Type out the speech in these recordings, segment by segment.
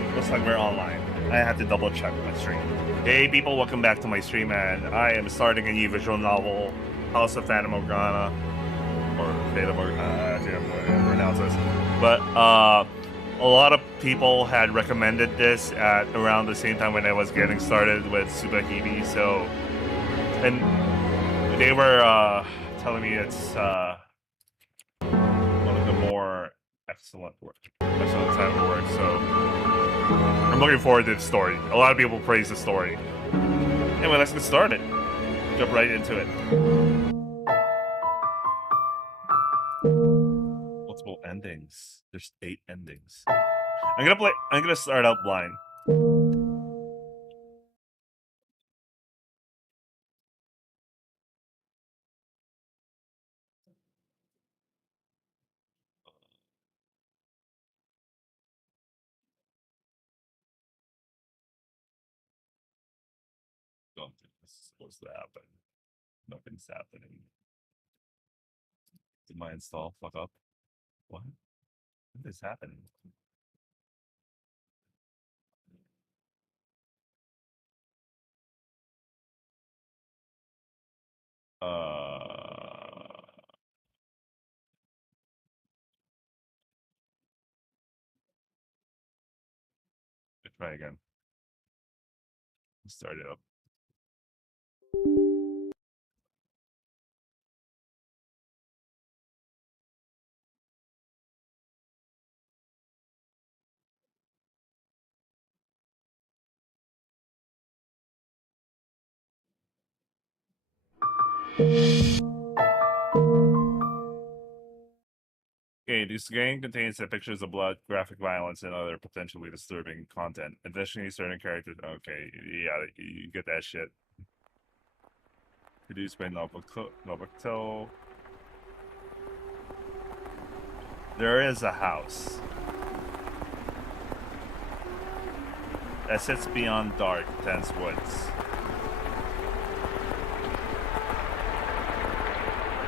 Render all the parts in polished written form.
Looks like we're online. I have to double check my stream. Hey people, welcome back to my stream, and I am starting a new visual novel, House of Fata Morgana, or Fata Morgana, I think I'm going to pronounce this. But a lot of people had recommended this at around the same time when I was getting started with Subahidi, so, and they were telling me it's one of the more excellent time of work, so I'm looking forward to the story. A lot of people praise the story. Anyway, let's get started. Jump right into it. Multiple endings. There's 8 endings. I'm gonna start out blind. Don't think this is supposed to happen. Nothing's happening. Did my install fuck up? What? What is happening? Let's try again. Start it up. Okay, this game contains pictures of blood, graphic violence, and other potentially disturbing content. Additionally, certain characters. Okay, yeah, you get that shit. Produced by Nobuto. There is a house that sits beyond dark, dense woods.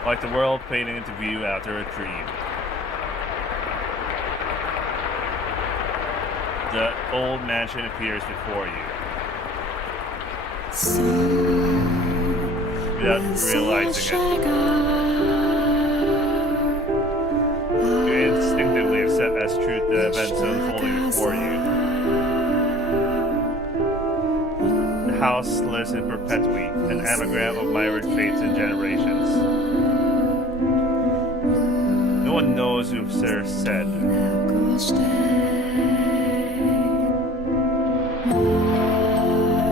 Like the world fading into view after a dream. The old mansion appears before you. Without realizing it. You instinctively accept as truth the events unfolding before you. The house lives in perpetuity, an anagram of myriad fates and generations. No one knows who Sir said.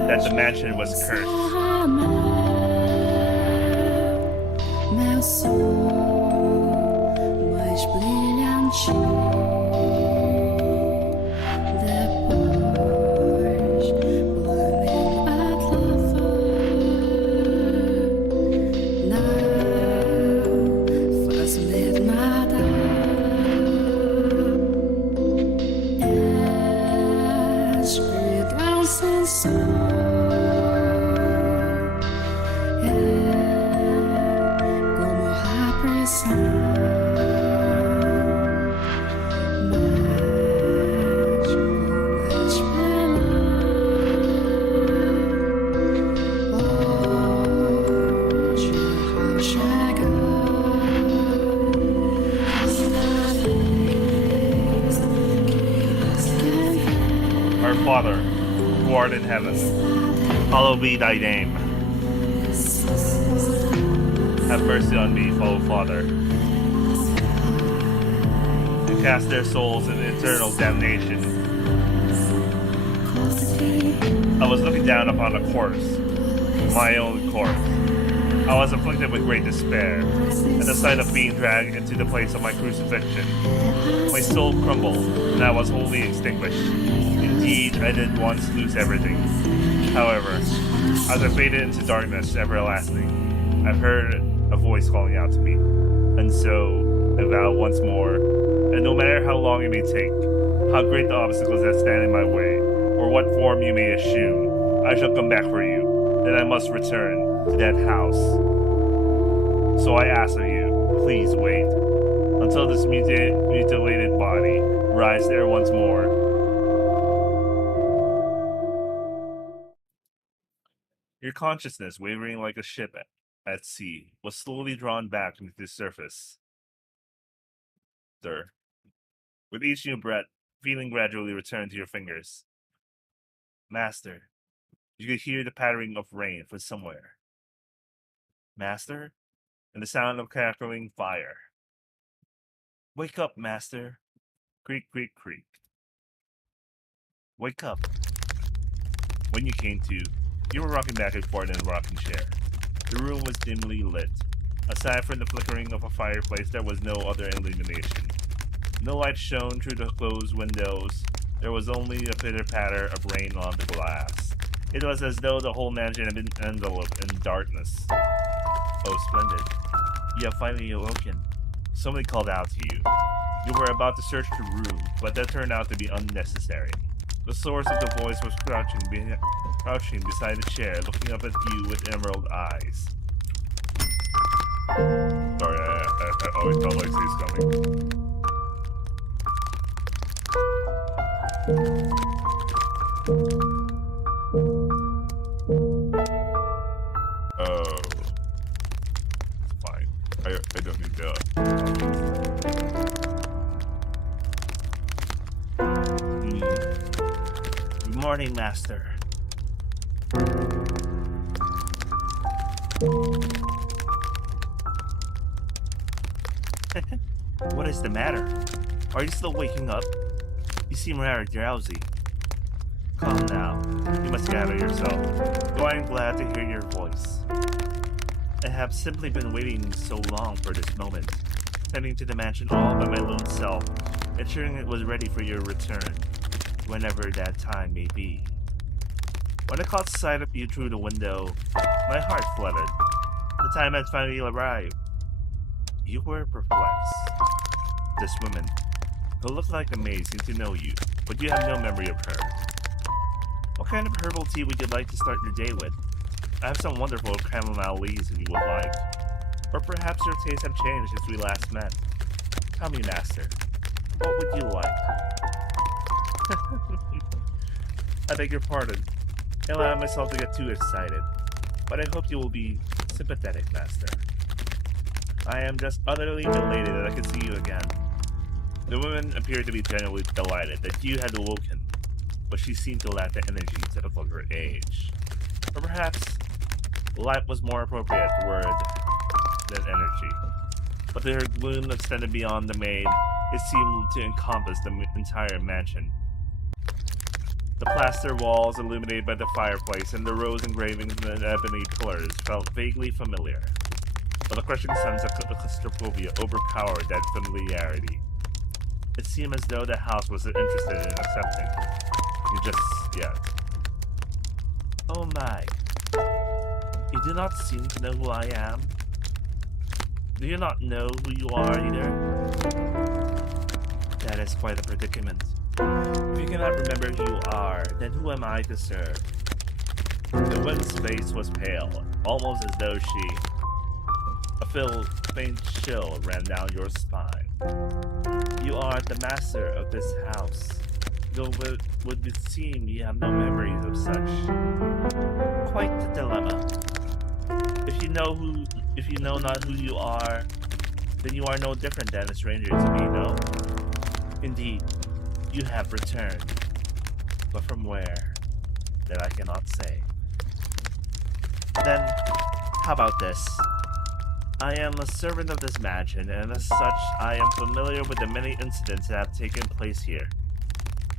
That the mansion was cursed. Father, who art in heaven, hallowed be thy name. Have mercy on me, fellow Father, and cast their souls in eternal damnation. I was looking down upon a corpse, my own corpse. I was afflicted with great despair, at the sight of being dragged into the place of my crucifixion. My soul crumbled, and I was wholly extinguished. Indeed, I did once lose everything. However, as I faded into darkness everlasting, I heard a voice calling out to me. And so, I vow once more, and no matter how long it may take, how great the obstacles that stand in my way, or what form you may assume, I shall come back for you. Then I must return to that house. So I ask of you, please wait, until this mutilated body rise there once more. Your consciousness, wavering like a ship at sea, was slowly drawn back into the surface. Sir, with each new breath, feeling gradually returned to your fingers. Master, you could hear the pattering of rain from somewhere. Master, and the sound of crackling fire. Wake up, Master. Creak, creak, creak. Wake up. When you came to, you were rocking back and forth in a rocking chair. The room was dimly lit. Aside from the flickering of a fireplace, there was no other illumination. No light shone through the closed windows. There was only a pitter-patter of rain on the glass. It was as though the whole mansion had been enveloped in darkness. Oh, splendid. You have finally awoken. Somebody called out to you. You were about to search the room, but that turned out to be unnecessary. The source of the voice was crouching beside a chair, looking up at you with emerald eyes. Sorry, I always felt like he's coming. Oh, it's fine. I don't need that. Good morning, Master. What is the matter? Are you still waking up? You seem rather drowsy. Calm now. You must gather yourself. Though I am glad to hear your voice. I have simply been waiting so long for this moment, tending to the mansion all by my lone self, ensuring it was ready for your return, whenever that time may be. When I caught sight of you through the window, my heart fluttered. The time had finally arrived. You were perplexed. This woman, who looked like a maid, seemed to know you, but you have no memory of her. What kind of herbal tea would you like to start your day with? I have some wonderful chamomile leaves if you would like. Or perhaps your tastes have changed since we last met. Tell me, Master, what would you like? I beg your pardon. I allowed myself to get too excited, but I hope you will be sympathetic, Master. I am just utterly elated that I can see you again. The woman appeared to be genuinely delighted that you had awoken, but she seemed to lack the energy typical of her age. Or perhaps light was more appropriate word than energy. But her gloom extended beyond the maid. It seemed to encompass the entire mansion. The plaster walls illuminated by the fireplace and the rose engravings and the ebony pillars felt vaguely familiar. But the crushing sense of claustrophobia overpowered that familiarity. It seemed as though the house was interested in accepting you just yet. Oh my. You do not seem to know who I am? Do you not know who you are either? That is quite a predicament. If you cannot remember who you are, then who am I to serve? The woman's face was pale, almost as though a faint chill ran down your spine. You are the master of this house, though it would seem you have no memories of such. Quite the dilemma. If you know not who you are, then you are no different than a stranger to me, no? Indeed, you have returned, but from where, that I cannot say. Then, how about this? I am a servant of this mansion, and as such, I am familiar with the many incidents that have taken place here.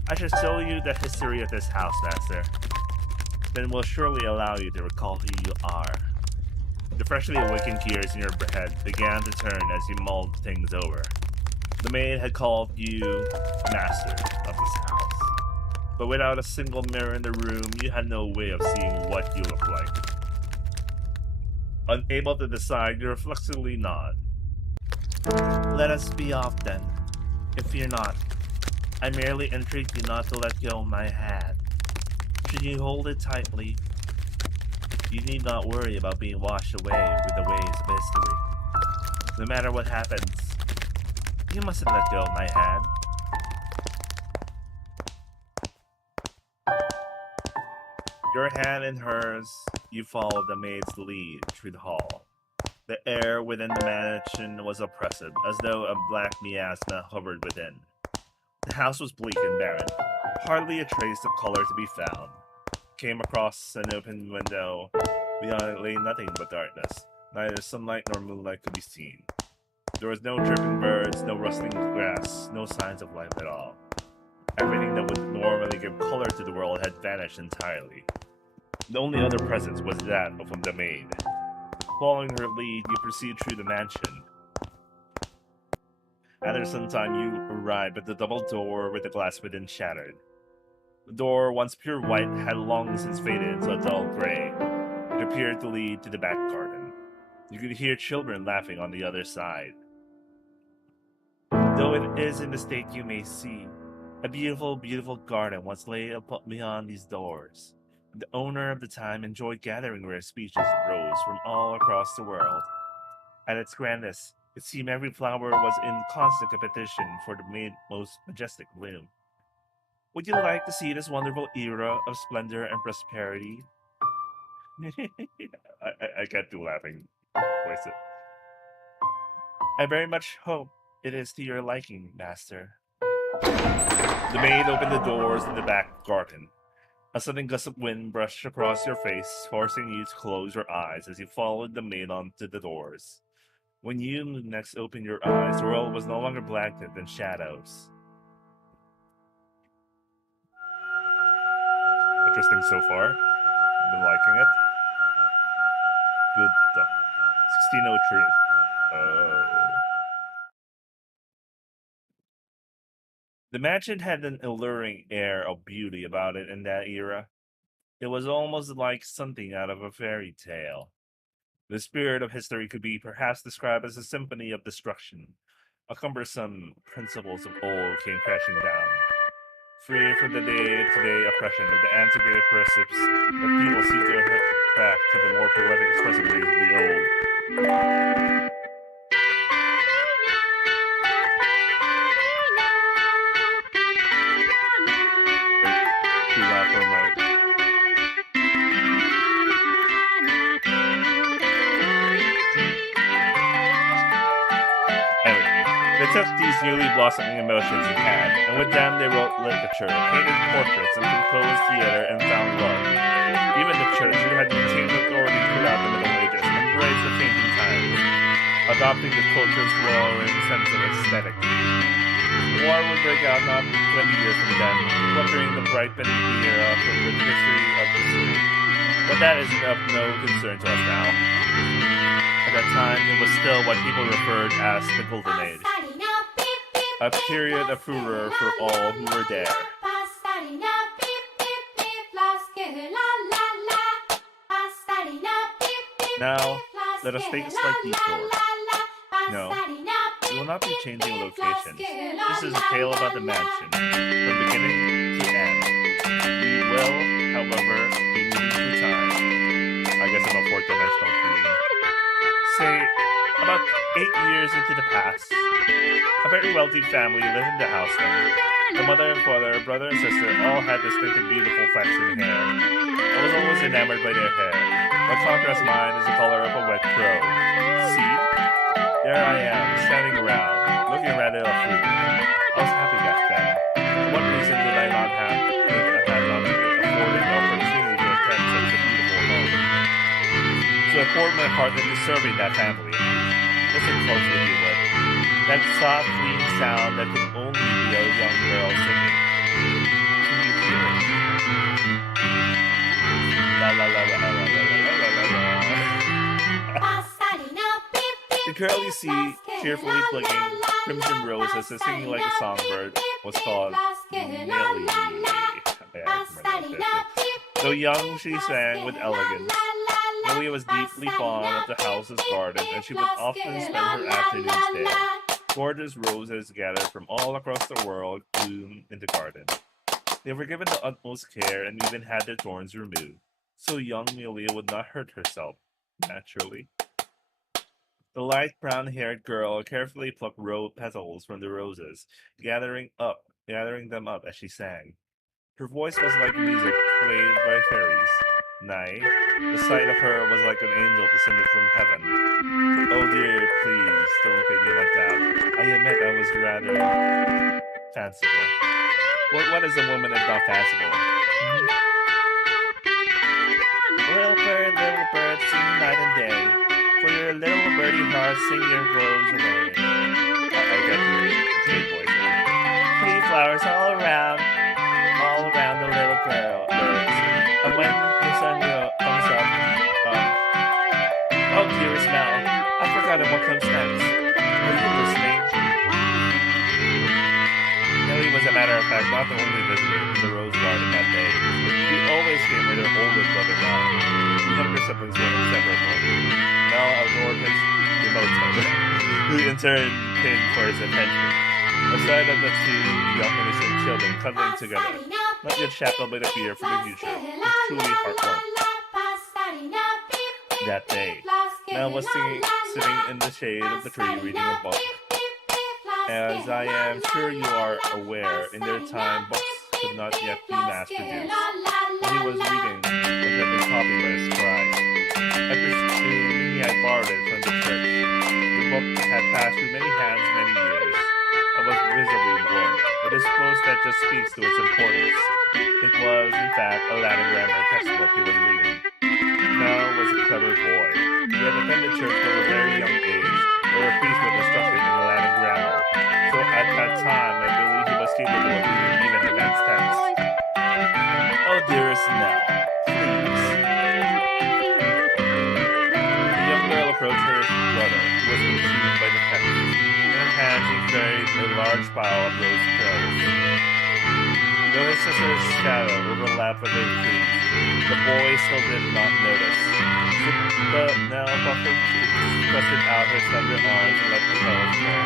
I shall show you the history of this house, Master. Then will surely allow you to recall who you are. The freshly awakened gears in your head began to turn as you mulled things over. The maid had called you master of this house. But without a single mirror in the room, you had no way of seeing what you looked like. Unable to decide, you reflexively nod. Let us be off then, if fear not. I merely entreat you not to let go of my hand. Should you hold it tightly, you need not worry about being washed away with the waves of history. No matter what happens, you mustn't let go of my hand. Your hand in hers, You followed the maid's lead through the hall. The air within the mansion was oppressive, as though a black miasma hovered within. The house was bleak and barren, hardly a trace of color to be found. Came across an open window. Beyond it lay nothing but darkness. Neither sunlight nor moonlight could be seen. There was no chirping birds, no rustling grass, no signs of life at all. Everything that would normally give color to the world had vanished entirely. The only other presence was that of the maid. Following her lead, you proceed through the mansion. After some time, you arrive at the double door with the glass within shattered. The door, once pure white, had long since faded into a dull gray. It appeared to lead to the back garden. You could hear children laughing on the other side. Though it is in the state you may see, a beautiful, beautiful garden once lay beyond these doors. The owner of the time enjoyed gathering rare species of rose from all across the world. At its grandest, it seemed every flower was in constant competition for the most majestic bloom. Would you like to see this wonderful era of splendor and prosperity? I can't do laughing. Voice it. I very much hope it is to your liking, master. The maid opened the doors in the back garden. A sudden gust of wind brushed across your face, forcing you to close your eyes as you followed the maid onto the doors. When you next opened your eyes, the world was no longer blanket than shadows. Interesting so far. Been liking it. Good stuff. 1603. Oh. The mansion had an alluring air of beauty about it in that era. It was almost like something out of a fairy tale. The spirit of history could be perhaps described as a symphony of destruction. A cumbersome principles of old came crashing down, free from the day-to-day oppression of the antiquated precepts that people seem to have back to the more poetic expressive ways of the old. Too loud for my. Anyway, they took these newly blossoming emotions in hand, and with them they wrote literature, painted portraits, and composed theater and found love. Even the church, who had maintained authority throughout the Middle Ages, embraced the changing times, adopting the culture's flowing sense of aesthetic. War would break out not 20 years from then, cluttering the ripened era from the history of history. But that is of no concern to us now. At that time, it was still what people referred as the Golden Age, a period of furor for all who were there. Now, let us take a slight detour. No, we will not be changing locations. This is a tale about the mansion, from beginning to end. We will, however, be moving through time. I guess I'm a fourth-dimensional being. Say, about 8 years into the past, a very wealthy family lived in the house then. The mother and father, brother and sister all had distinctive beautiful flaxen hair. I was always enamored by their hair. By contrast, mine is the color of a wet crow. See? There I am, standing around, looking rather a fool. I was happy back then. For what reason did I not have afforded the opportunity to attend such a beautiful home? So I poured my heart into serving that family. Listen closely if you would. That soft, clean sound that could only be a young girl singing. Can you hear it? La la la la la la la la la la. The girl you see, cheerfully flicking crimson roses and singing like a songbird, was called Millie. Though young, she sang with elegance. Millie was deeply fond of the house's garden, and she would often spend her afternoons there. Gorgeous roses gathered from all across the world bloomed in the garden. They were given the utmost care and even had their thorns removed, so young Millie would not hurt herself, naturally. The light brown-haired girl carefully plucked rose petals from the roses, gathering them up as she sang. Her voice was like music played by fairies. Nay, the sight of her was like an angel descended from heaven. Oh dear, please, don't look at me like that. I admit I was rather fanciful. What is a woman if not fanciful? Little bird, sing night and day. For your little birdie heart, sing your rose away. I got the voice now. Pretty flowers all around the little girl birds. And when the sun comes up, oh dearest Mel, I've forgotten what comes next. Are you listening? Nellie was, a matter of fact, not the only visitor to the rose garden that day. He always came with her older brother Mel. The younger siblings were inseparable. Mel adored his devoted, who in turn pinned for his attention. A sight of the two young innocent children cuddling together, not yet shackled by the fear for the future, was truly heartwarming. That day, Mel was sitting in the shade of the tree reading a book. As I am sure you are aware, in their time books could not yet be mass-produced. What he was reading was had been copied by a scribe. I presume he had borrowed it from the church. The book had passed through many hands many years, and was visibly worn, but I suppose that just speaks to its importance. It was, in fact, a Latin grammar textbook he was reading. Mel was a clever boy. He had attended church from a very young age, where a priest would instruct him in the Latin grammar. So at that time, I believe he was capable of reading even advanced texts. Oh, dearest Nell, please. The young girl approached her brother, who was consumed by the text. In her hand, she carried a large pile of rose petals. Though his sister's shadow overlapped with the trees, the boy still did not notice. But Nell buffed her cheeks, thrusted out her slender arms, and let the petals fall.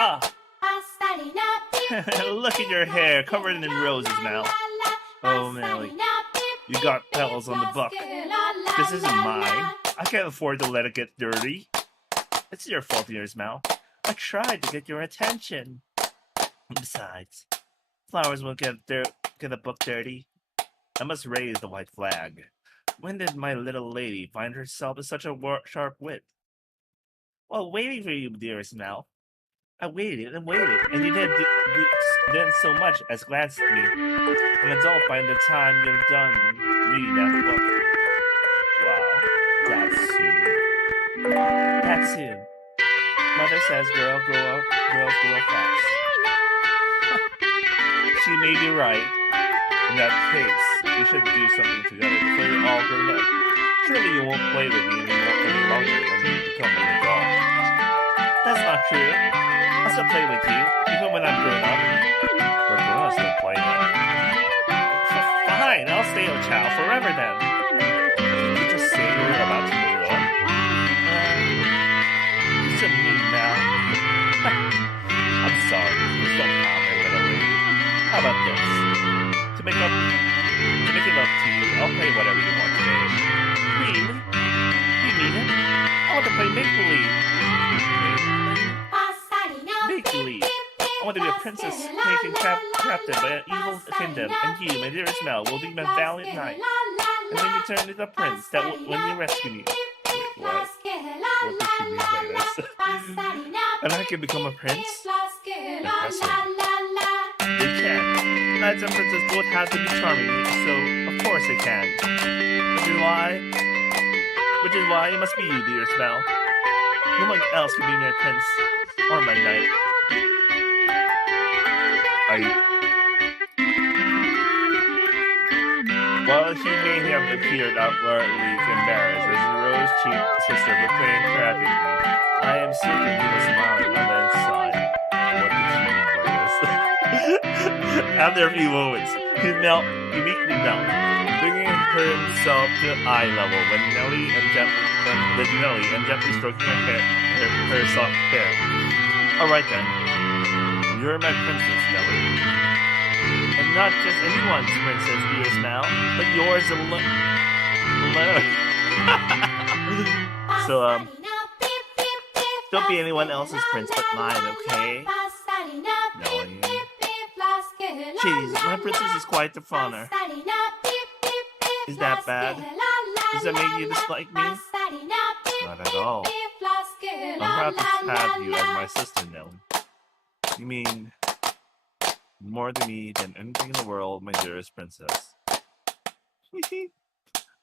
Ah! Look at your hair, covered in roses, Mel. Oh, Melly, you got petals on the book. This isn't mine. I can't afford to let it get dirty. It's your fault, dearest Mel. I tried to get your attention. Besides, flowers won't get the book dirty. I must raise the white flag. When did my little lady find herself with such a sharp wit? While waiting for you, dearest Mel. I waited and waited, and you didn't so much as glance at me. An adult by the time you're done reading that book. Wow, that's soon. That's soon. Mother says girls grow up fast. She may be right. In that case, we should do something together before you're all grown up. Surely you won't play with me any longer when you become an adult. That's not true. I'll still play with you, even when I'm grown up. We're grown-ups don't play then. Fine, I'll stay a child forever then. Did you just say you were about to grow up? You're so mean now. I'm sorry, please don't pound my little lady. How about this? To make it up to you, I'll play whatever you want today. Really? You mean it? I want to play make-believe. Make-believe. I want to be a princess taken captive by an evil kingdom, and you, my dearest Mel, will be my valiant knight. And when you turn into a prince, when you rescue me. Wait, what? What does she mean by this? And I can become a prince? Impressive. They can. Knights and princes both have to be charming, so of course they can. Which is why it must be you, dearest Mel. No one else can be my prince or my knight. While she may have appeared outwardly embarrassed as a rose-cheeked sister proclaimed tragically, I am certain he was smiling on the inside. What did she mean by this? After a few moments, he meekly knelt, bringing himself to eye level with Nellie and gently stroking her soft hair. All right then, you're my princess, Nellie. And not just anyone's princess, dearest Mal, but yours alone. So, Don't be anyone else's prince but mine, okay? Nelly. Jeez, my princess is quite the fauna. Is that bad? Does that make you dislike me? Not at all. I'm proud to have you as my sister, Nelly. You mean more to me than anything in the world, my dearest princess.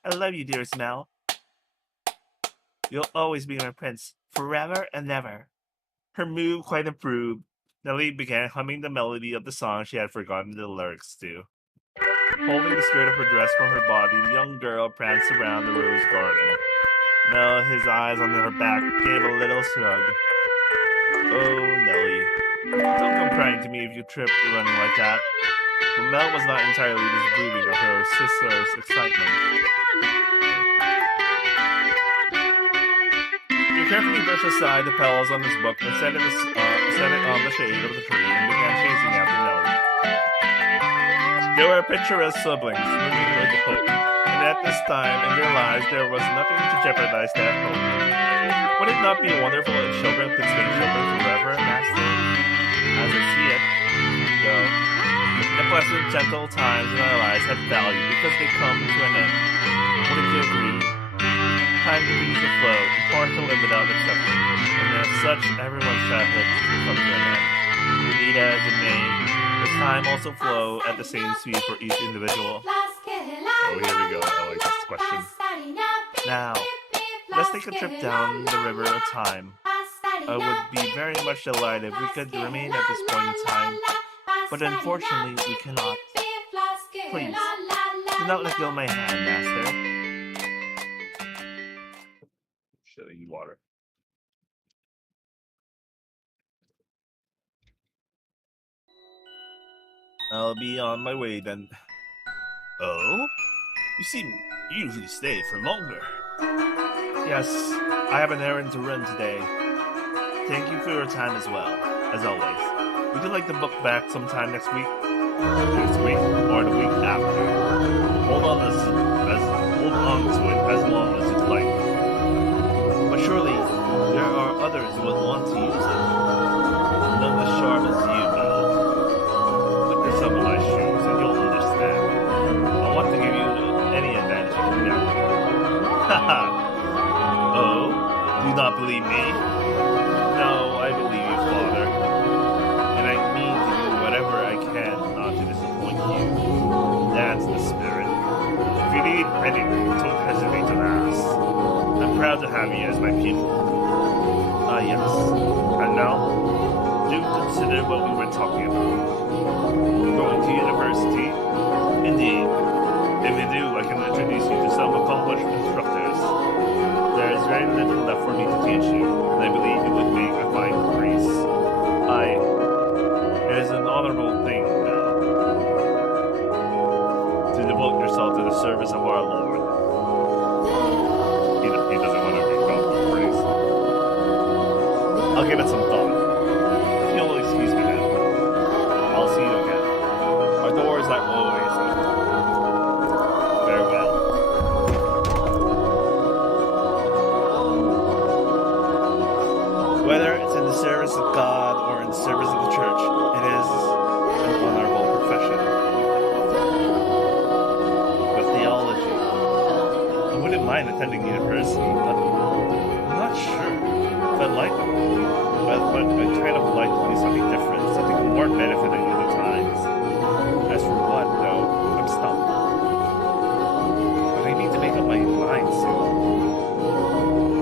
I love you, dearest Mel. You'll always be my prince, forever and ever. Her mood quite improved. Nelly began humming the melody of the song she had forgotten the lyrics to. Holding the skirt of her dress from her body, the young girl pranced around the rose garden. Mel, his eyes on her back, gave a little shrug. Oh, Nelly, don't come crying to me if you trip running like that. But Mel was not entirely disapproving of her sister's excitement. He carefully brushed aside the petals on his book and set it on the shade of the tree and began chasing after Nelly. They were picturesque siblings, moving toward the hope, and at this time in their lives there was nothing to jeopardize that hope. Would it not be wonderful if children could stay children forever, Master? As I see it, though, the pleasant, gentle times in our lives have value because they come to an end. Wouldn't you agree? Time continues to flow, and poor to live without exception, and as such, everyone's childhood comes to an end. Indeed, as it may, does time also flow at the same speed for each individual? Oh, here we go. I like this question. Now, let's take a trip down the river of time. I would be very much delighted if we could remain at this point in time, but unfortunately, we cannot. Please, do not let go of my hand, Master. Shit, I need water. I'll be on my way then. Oh? You usually stay for longer. Yes, I have an errand to run today. Thank you for your time as well, as always. Would you like the book back sometime next week? Next week or the week after? Hold on to it as long as you'd like. But surely there are others who would want to use it. None as sharp as you, Mel. Put yourself in my shoes and you'll understand. I want to give you any advantage you can get. Haha. Oh? Do you not believe me? No, I believe you, Father. And I mean to do whatever I can not to disappoint you. That's the spirit. If you need anything, don't hesitate to ask. I'm proud to have you as my pupil. Ah, yes. And now, do consider what we were talking about. Going to university? Indeed. If you do, I can introduce you to some accomplished instructors. There is very little left for me to teach you, and I believe you would make a fine priest. It is an honorable thing now to devote yourself to the service of our Lord. He doesn't want to be called a priest. I'll give it some thought. If you'll excuse me now, I'll see you again. Our doors are always open. Farewell. Whether it's in the service of God or in the service of the church, it is an honorable profession. But theology, I wouldn't mind attending university, but I'm not sure if I'd like it. But I'd kind of like to do something different, something more benefiting of the times. As for what, though, I'm stumped. But I need to make up my mind soon.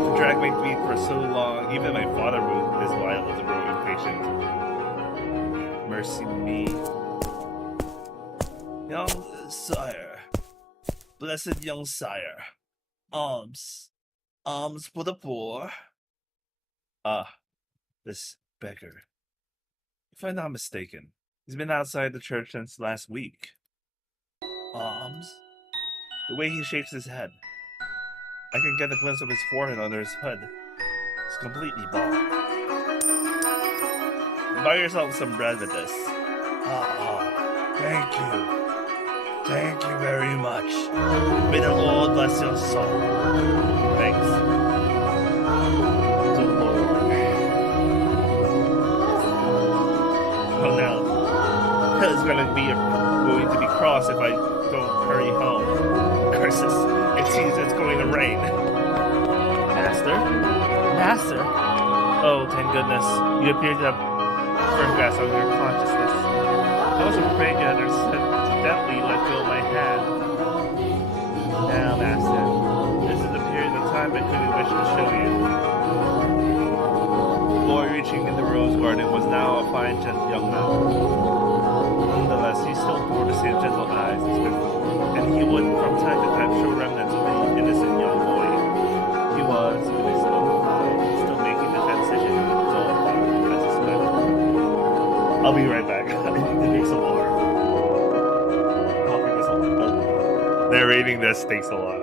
To drag my feet for so long, even my father is liable to grow impatient. Mercy me. Young sire, blessed young sire, alms for the poor. Ah, this beggar. If I'm not mistaken, he's been outside the church since last week. Alms? The way he shakes his head. I can get a glimpse of his forehead under his hood. It's completely bald. Buy yourself some bread with this. Thank you. Thank you very much. May the Lord bless your soul. Thanks. The Lord. is going to be cross if I don't hurry home. Curses! It seems it's going to rain. Master? Master? Oh, thank goodness. You appear to have firm grasp on your consciousness. I was afraid you had accidentally let go of my hand. Now, Master, this is the period of time I truly wish to show you. The boy reaching in the rose garden was now a fine, gentle young man. Nonetheless, he still bore the same gentle eyes as before, and he would, from time to time, show remnants of the innocent young boy. He was, in his own mind, still making the transition into his own life, as suspected. I'll be right back. I need to make some more. Coffee whistle. Narrating this takes a lot.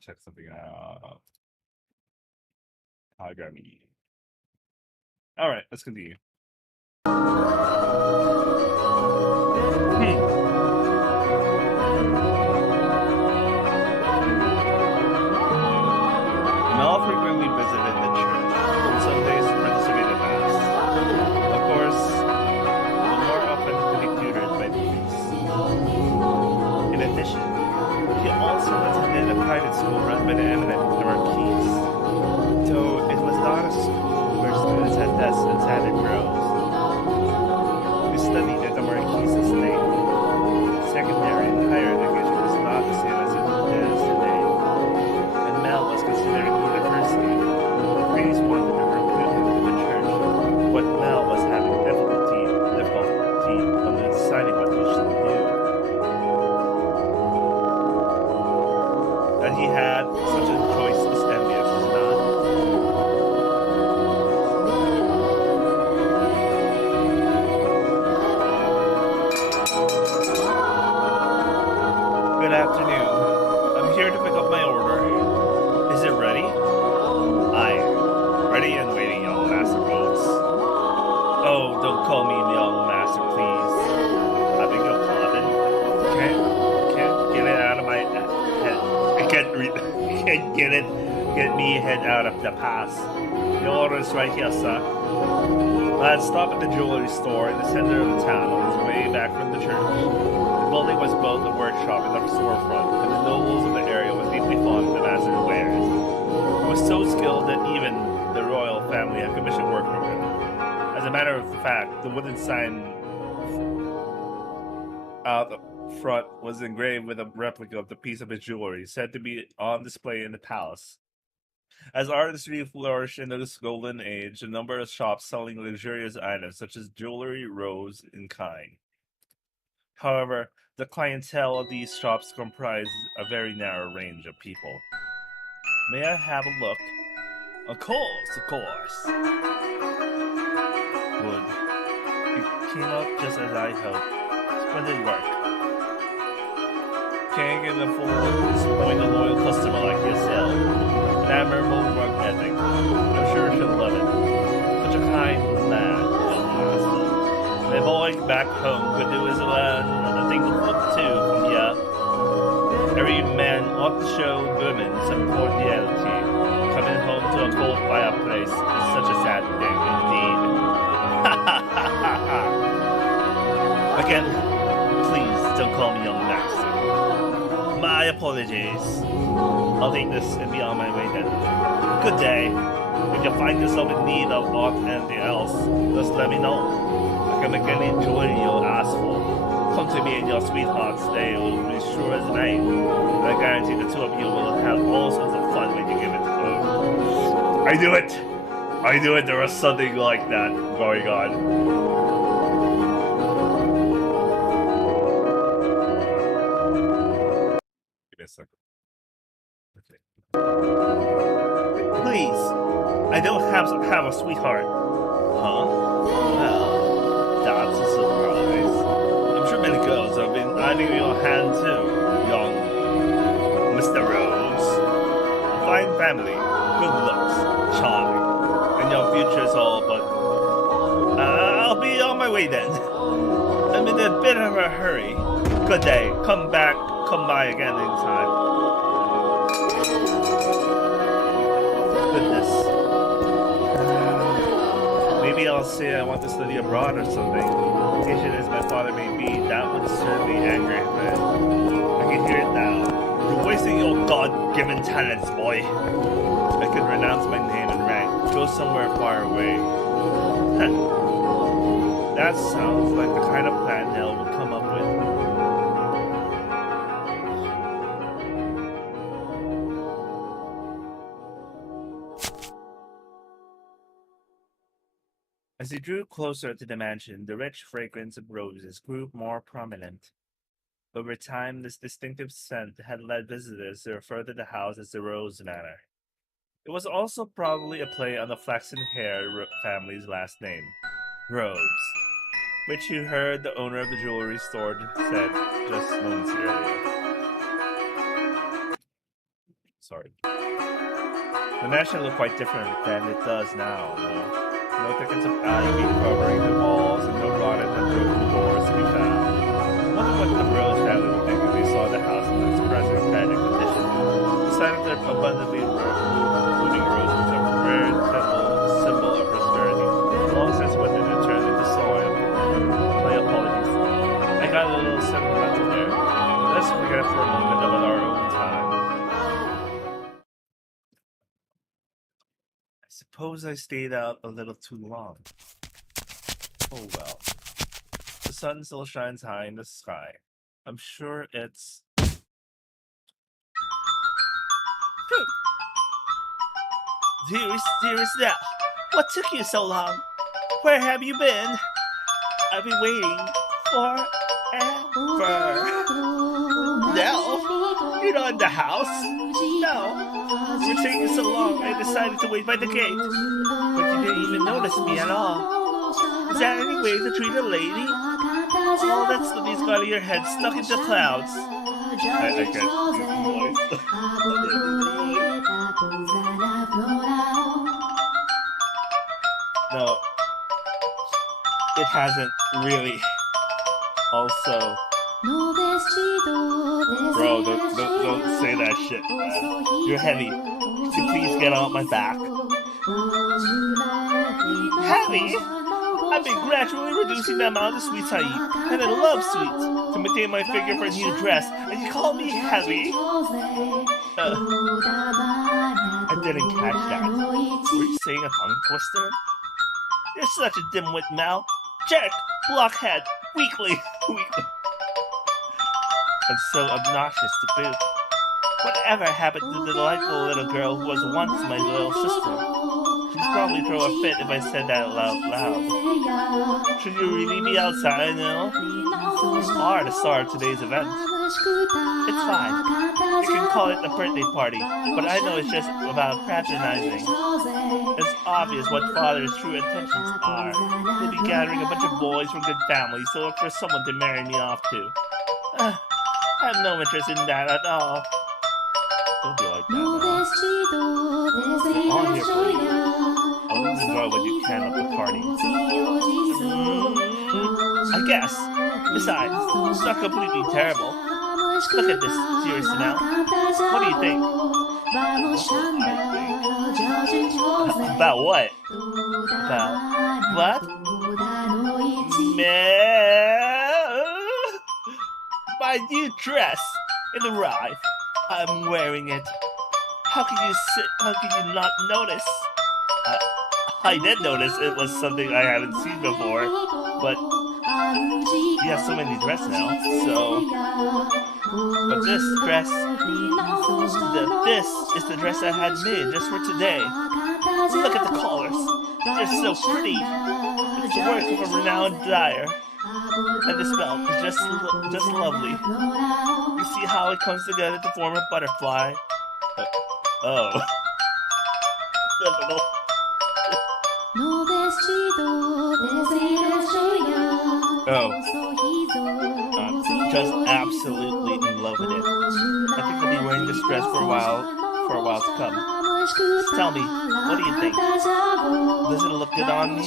Check something out. Kagami. All right, let's continue. Mel frequently visited the church. On Sundays, participated in mass. Of course, but more often to be tutored by the priests. In addition, he also attended a private school run by the eminent Marquise, though it was not a school where students had desks and sat in rows. We studied at the Marquise estate. Secondary and higher education was not the same as it is today, and Mel was considering university. The priests wanted to recruit him to the church, but Mel was having difficulty on deciding what he should do. That he had such a choice is envious, is not. Good afternoon. I'm here to pick up my order. Is it ready? Aye. Ready and waiting, young master Rhodes. Oh, don't call me young master, please. I beg your pardon. Can't get it out of my head. I can't get me head out of the past. The order is right here, sir. Lad stopped at the jewelry store in the center of the town on his way back from the church. The building was both a workshop and a storefront, and the nobles of the area were deeply fond of the master's wares. He was so skilled that even the royal family had commissioned work from him. As a matter of fact, the wooden sign out front was engraved with a replica of the piece of his jewelry, said to be on display in the palace. As artistry flourished in this golden age, a number of shops selling luxurious items such as jewelry rose in kind. However, the clientele of these shops comprised a very narrow range of people. May I have a look? Of course, of course. Good. It came out just as I hoped. but it worked. Can't get a full disappoint a loyal customer like yourself. An admirable work ethic. I'm sure she'll love it. Such a kind man, young master. My boy back home could do is a thing to look to from ya. Every man ought to show women some cordiality. Coming home to a cold fireplace is such a sad thing indeed. Again, please don't call me young master. My apologies. I'll take this and be on my way then. Good day. If you find yourself in need of aught anything else, just let me know. I can make any joy you'll ask for. Come to me and your sweetheart's day will be sure as rain. And I guarantee the two of you will have all sorts of fun when you give it to them. I knew it! I knew it, there was something like that going on. Okay. Please, I don't have a sweetheart. Huh? Well, that's a surprise. I'm sure many girls have been eyeing your hand too, young Mr. Rose. Fine family, good looks, charming, and your future's all but... I'll be on my way then. I'm in a bit of a hurry. Good day. Come by again anytime. Goodness. Maybe I'll say I want to study abroad or something. Patient as my father may be, that would certainly anger him. I can hear it now. You're wasting your God-given talents, boy. I could renounce my name and rank, go somewhere far away. That sounds like the kind of plan Nell would come up with. As he drew closer to the mansion, the rich fragrance of roses grew more prominent. Over time, this distinctive scent had led visitors to refer to the house as the Rose Manor. It was also probably a play on the flaxen hair family's last name, Rose, which you heard the owner of the jewelry store said just moments earlier. Sorry. The mansion looked quite different than it does now, though. No thickets of ivy covering the walls and no rotted and broken doors to be found. I wonder what the Rose family would think if they saw the house in its present kind of condition. Besides their abundantly blooming roses, a rare symbol of prosperity, long since withered and turned into soil. My apologies. I got a little sentimental there. Let's forget for a moment about our own time. I suppose I stayed out a little too long. Oh well. The sun still shines high in the sky. I'm sure it's... Dearest Nell, what took you so long? Where have you been? I've been waiting forever. Nell, you're not in the house. No, you're taking so long. I decided to wait by the gate, but you didn't even notice me at all. Is that any way to treat a lady? Oh, that slippery's got your head stuck in the clouds. I can't use the No, it hasn't really. Also, bro, don't say that shit, man. You're heavy. Could you please get off my back? Heavy? I've been gradually reducing the amount of sweets I eat, and I love sweets, to maintain my figure for a new dress, and you call me heavy? I didn't catch that. Were you saying a tongue twister? You're such a dimwit, Mal. Jerk, blockhead, weakly. And so obnoxious to boot. Whatever happened to the delightful little girl who was once my little sister? She'd probably throw a fit if I said that out loud. Should you really be outside now? It's hard to start today's event. It's fine. You can call it a birthday party, but I know it's just about patronizing. It's obvious what father's true intentions are. He'll be gathering a bunch of boys from good families to look for someone to marry me off to. I have no interest in that at all. Don't be like that now. We're all here for you. Always enjoy what you can at the party. I guess. Besides, it's not completely terrible. Look at this serious now. What do you think? About what? About what? My new dress. It arrived. I'm wearing it. How can you not notice? I did notice it was something I haven't seen before, but you have so many dresses now, so... But this dress... This is the dress I had made just for today. Look at the colors. They're so pretty. It's the work of a renowned dyer. And this belt is just lovely. You see how it comes together to form a butterfly? Oh. Oh. I'm just absolutely in love with it. I think I'll be wearing this dress for a while to come. Tell me, what do you think? Does it look good on me?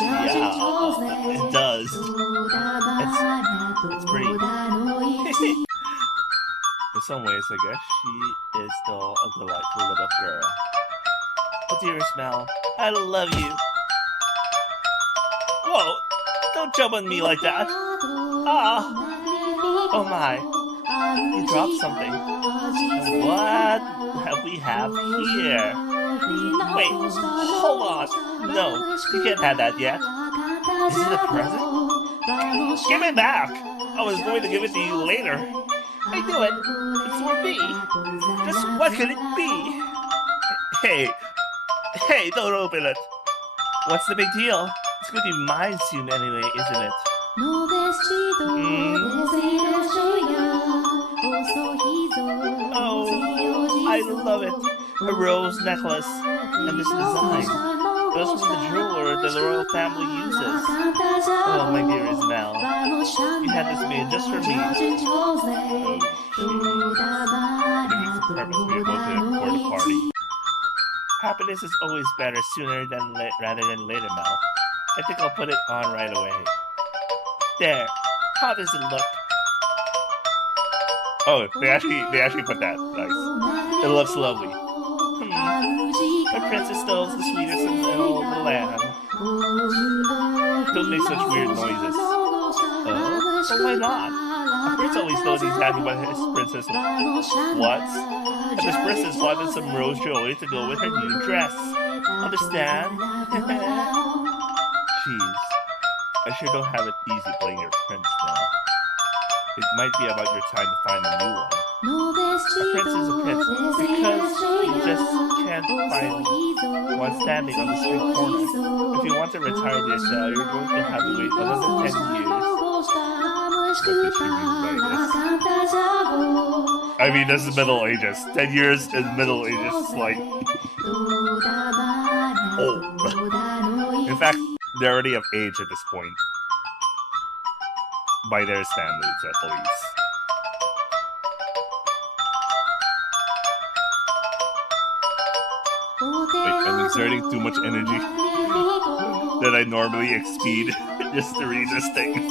Yeah, it does. It's pretty. In some ways, I guess she is still a delightful little girl. Oh, dearest Mel, I love you. Whoa, don't jump on me like that. Ah, oh my, you dropped something. What we have here? Wait, hold on. No, you can't have that yet. Is it a present? Give it back. I was going to give it to you later. I knew it. It's for me. Just what could it be? Hey, don't open it. What's the big deal? It's going to be mine soon anyway, isn't it? Oh, I love it. A rose necklace. And this design. Those from the jeweler the royal family uses. Oh, my dearest Mel. You had this made just for me. Oh, gee. Purpose for you both for the party. Happiness is always better sooner rather than later, Mel. I think I'll put it on right away. There. How does it look? Oh, they actually put that. Nice. It looks lovely. My princess stoves the sweetest in all the land. Don't make such weird noises. But why not? A prince always knows exactly what his princess wants. And this princess wanted some rose jewelry to go with her new dress. Understand? Jeez. I sure don't have it easy playing your prince now. It might be about your time to find a new one. A prince is a prince because you just can't find one standing on the street corner. If you want to retire to yourself, you're going to have to wait another 10 years. What did she mean by this? I mean, this is Middle Ages. 10 years in Middle Ages is like... old. In fact, they're already of age at this point. By their standards, at least. Like, I'm exerting too much energy that I normally expend just to read this thing.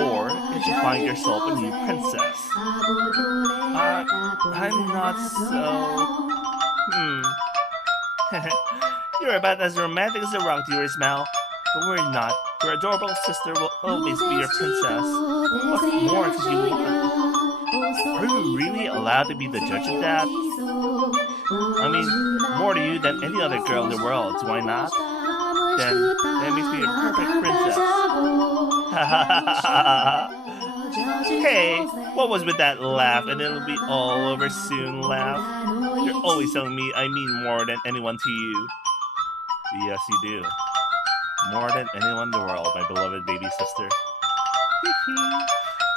Or you should find yourself a new princess. I'm not so... You're about as romantic as a rock, dearest Mal. But worry not. Your adorable sister will always be your princess. What more could you want? Are you really allowed to be the judge of that? I mean, more to you than any other girl in the world, why not? Then that makes me a perfect princess. Hey, what was with that laugh and it'll be all over soon laugh? You're always telling me I mean more than anyone to you. Yes, you do. More than anyone in the world, my beloved baby sister.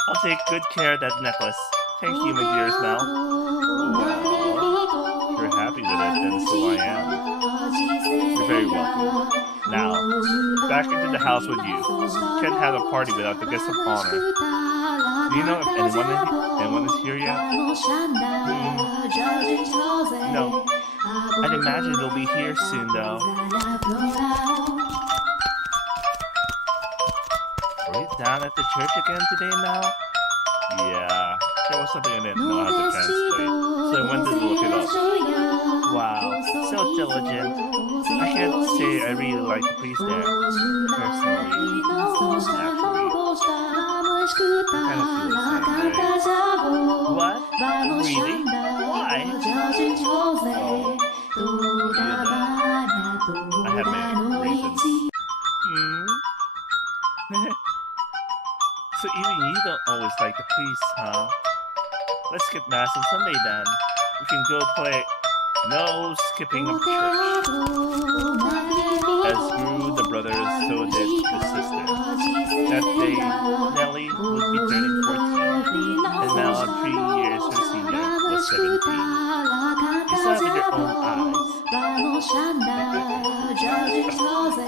I'll take good care of that necklace. Thank you, my dearest Mel. Well, if you're happy with it, then so I am. You're very welcome. Now, back into the house with you. Can't have a party without the guest of honor. Do you know if anyone is here yet? No. I'd imagine they'll be here soon, though. Were you down at the church again today, Mel? Yeah, there was something I didn't know how to translate, so I went to look it up. Wow, so diligent. I can't say I really like the priest there, personally. Actually, kind of feel the same way. What? Really? Why? Oh, you know, I have many reasons. So even you don't always like the priest, huh? Let's skip Mass on Sunday then. We can go play no skipping of church. As grew the brothers, so did the sisters. That day, Nellie would be turning 14, and now 3 years her senior was 17. You saw it with your own eyes.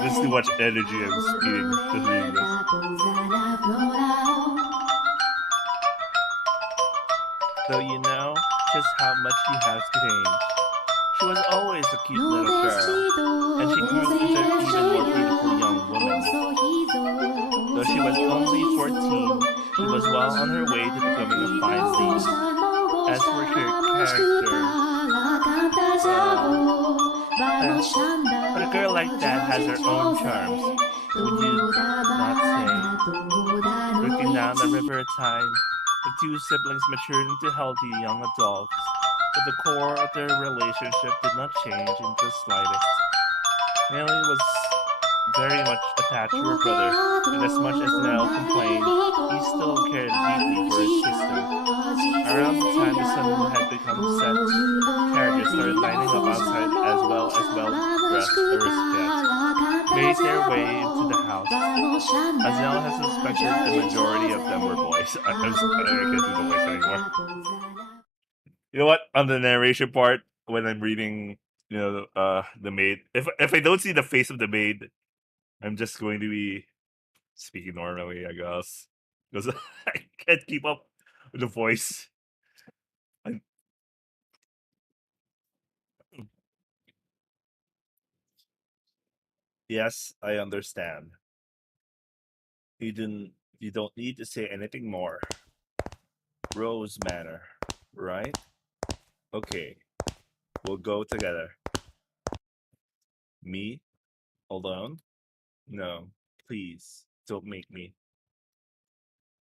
This is too much energy I'm spewing just reading this. So you know just how much she has changed. She was always a cute little girl, and she grew into an even more beautiful young woman. Though she was only 14, she was well on her way to becoming a fine lady. As for her character, but a girl like that has her own charms, would you not say? Looking down the river at time, the two siblings matured into healthy young adults, but the core of their relationship did not change in the slightest. Nellie was very much attached to her brother, and as much as Nell complained, he still cared deeply for his sister. Around the time the sun had become set, carriages started lining up outside as well-dressed aristocrats made their way into the house. As Nell had suspected, the majority of them were boys. I can't do the voice anymore. You know what? On the narration part, when I'm reading, the maid, if I don't see the face of the maid, I'm just going to be speaking normally, I guess, because I can't keep up with the voice. Yes, I understand. You didn't. You don't need to say anything more. Rose Manor, right? Okay, we'll go together. Me alone? No, please don't make me.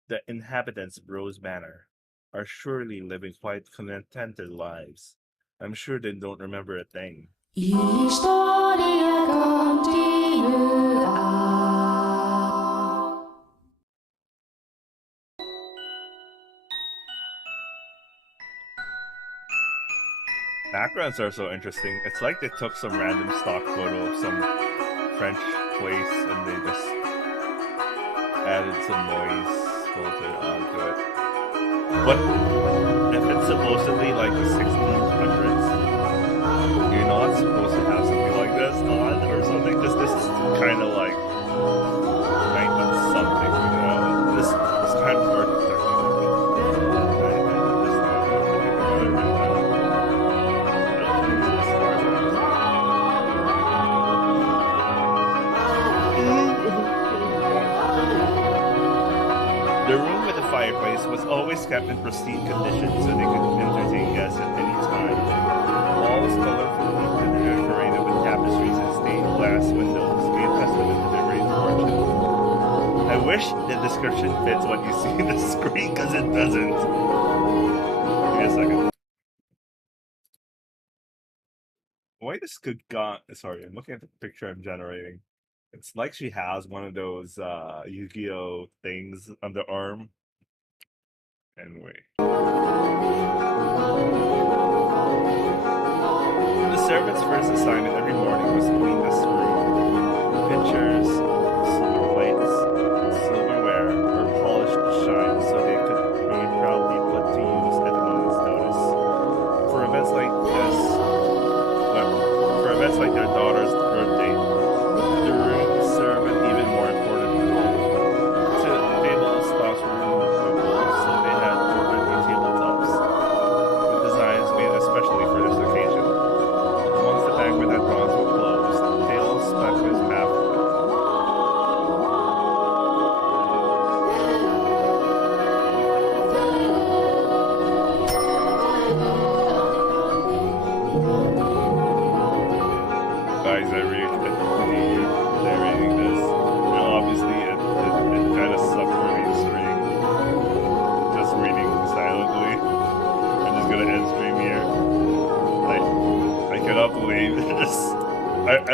The inhabitants of Rose Manor are surely living quite contented lives. I'm sure they don't remember a thing. Historia continua. Backgrounds are so interesting. It's like they took some random stock photo of some French place and they just added some noise filter onto it. But if it's supposedly like the 1600s, you're not supposed to have something like this on or something, because this is kind of like 19 something, This kind of architecture. The room with the fireplace was always kept in pristine condition so they could entertain guests at any time. Walls colorfully decorated with tapestries and stained glass windows gave testament to their great fortune. I wish the description fits what you see in the screen, because it doesn't. Give me a second. Why this could got? Sorry, I'm looking at the picture I'm generating. It's like she has one of those Yu-Gi-Oh things on the arm. Anyway. The servant's first assignment every morning was to clean this room. Pictures, silver plates, silverware were polished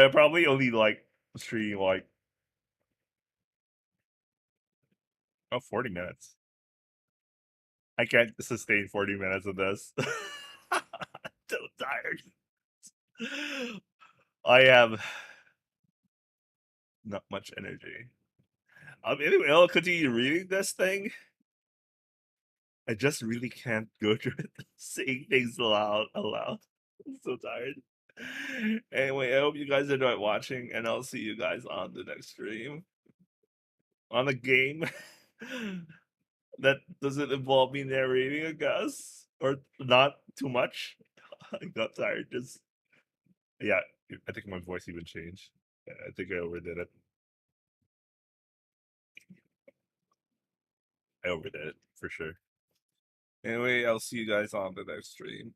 I probably only like stream like 40 minutes. I can't sustain 40 minutes of this. I'm so tired. I have not much energy. Anyway, I'll continue reading this thing. I just really can't go through it saying things aloud. I'm so tired. Anyway, I hope you guys enjoyed watching, and I'll see you guys on the next stream. On a game that doesn't involve me narrating, I guess. Or not too much. I got tired. Just yeah, I think my voice even changed. I think I overdid it. I overdid it for sure. Anyway, I'll see you guys on the next stream.